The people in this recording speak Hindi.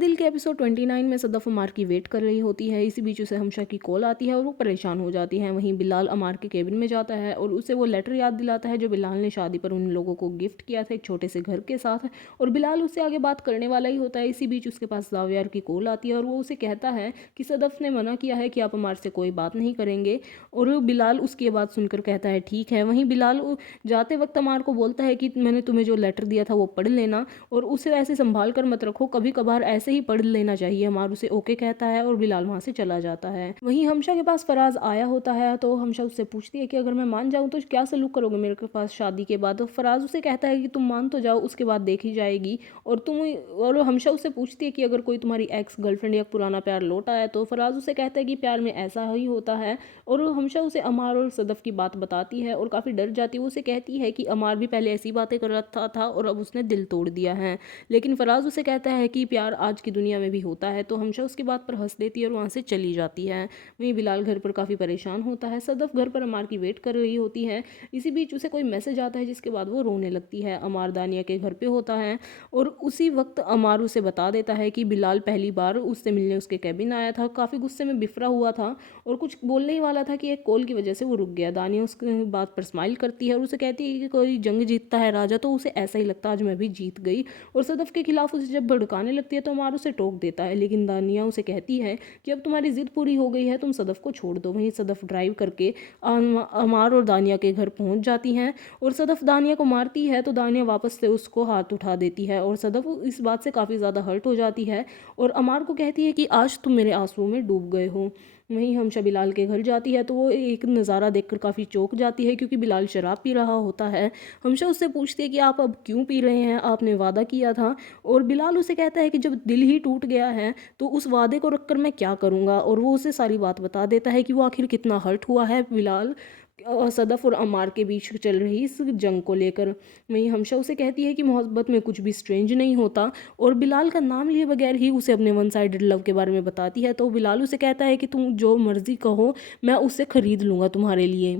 दिल के एपिसोड 29 में सदफ अमार की वेट कर रही होती है। इसी बीच उसे हमशा की कॉल आती है और वो परेशान हो जाती है। वहीं बिलाल अमार के केबिन में जाता है और उसे वो लेटर याद दिलाता है जो बिलाल ने शादी पर उन लोगों को गिफ्ट किया था एक छोटे से घर के साथ। और बिलाल उससे आगे बात करने वाला ही होता है। इसी बीच उसके पास जावियर की कॉल आती है और वो उसे कहता है कि सदफ ने मना किया है कि आप अमार से कोई बात नहीं करेंगे। और बिलाल उसकी ये बात सुनकर कहता है ठीक है। वहीं बिलाल जाते वक्त अमार को बोलता है कि मैंने तुम्हें जो लेटर दिया था वो पढ़ लेना और उसे ऐसे संभाल कर मत रखो, कभी कभार ऐसे ही पढ़ लेना चाहिए। अमार उसे ओके कहता है और बिलाल वहाँ से चला जाता है। वहीं हमशा के पास फराज आया होता है तो हमशा उससे पूछती है कि अगर मैं मान जाऊँ तो क्या सलूक करोगे मेरे के पास शादी के बाद। तो फराज उसे कहता है कि तुम मान तो जाओ, उसके बाद देखी जाएगी। और हमशा उससे पूछती है कि अगर कोई तुम्हारी एक्स गर्लफ्रेंड या पुराना प्यार लौट आया तो फराज उसे कहता है कि प्यार में ऐसा ही होता है। और हमशा उसे अमार और सदफ की बात बताती है और काफ़ी डर जाती है। वो उसे कहती है कि अमार भी पहले ऐसी बातें कर रहा था और अब उसने दिल तोड़ दिया है। लेकिन फराज उसे कहता है कि प्यार आज की दुनिया में भी होता है। तो हमशा उसकी बात पर हंस देती है और वहाँ से चली जाती है। वहीं बिलाल घर पर काफ़ी परेशान होता है। सदफ घर पर अमार की वेट कर रही होती है। इसी बीच उसे कोई मैसेज आता है जिसके बाद वो रोने लगती है। अमार दानिया के घर पे होता है और उसी वक्त अमार उसे बता देता है कि बिलाल पहली बार उससे मिलने उसके कैबिन आया था, काफ़ी गुस्से में बिफरा हुआ था और कुछ बोलने ही वाला था कि एक कॉल की वजह से वो रुक गया। दानिया उसकी बात पर स्माइल करती है और उसे कहती है कि कोई जंग जीतता है राजा, तो उसे ऐसा ही लगता आज मैं भी जीत गई। और सदफ के खिलाफ उसे जब भड़काने लगती है तो अमार उसे टोक देता है। लेकिन दानिया उसे कहती है कि अब तुम्हारी जिद पूरी हो गई है, तुम सदफ को छोड़ दो। वहीं सदफ ड्राइव करके अमार और दानिया के घर पहुंच जाती हैं और सदफ दानिया को मारती है तो दानिया वापस से उसको हाथ उठा देती है और सदफ इस बात से काफ़ी ज़्यादा हर्ट हो जाती है और अमार को कहती है कि आज तुम मेरे आंसुओं में डूब गए हो। वहीं हमशा बिलाल के घर जाती है तो वो एक नज़ारा देखकर काफ़ी चौंक जाती है क्योंकि बिलाल शराब पी रहा होता है। हमशा उससे पूछती है कि आप अब क्यों पी रहे हैं, आपने वादा किया था। और बिलाल उसे कहता है कि जब दिल ही टूट गया है तो उस वादे को रखकर मैं क्या करूँगा। और वो उसे सारी बात बता देता है कि वो आखिर कितना हर्ट हुआ है बिलाल सदफ और अमार के बीच चल रही इस जंग को लेकर। वहीं हमशा उसे कहती है कि मोहब्बत में कुछ भी स्ट्रेंज नहीं होता और बिलाल का नाम लिए बगैर ही उसे अपने वन साइडेड लव के बारे में बताती है। तो बिलाल उसे कहता है कि तुम जो मर्जी कहो, मैं उससे ख़रीद लूँगा तुम्हारे लिए।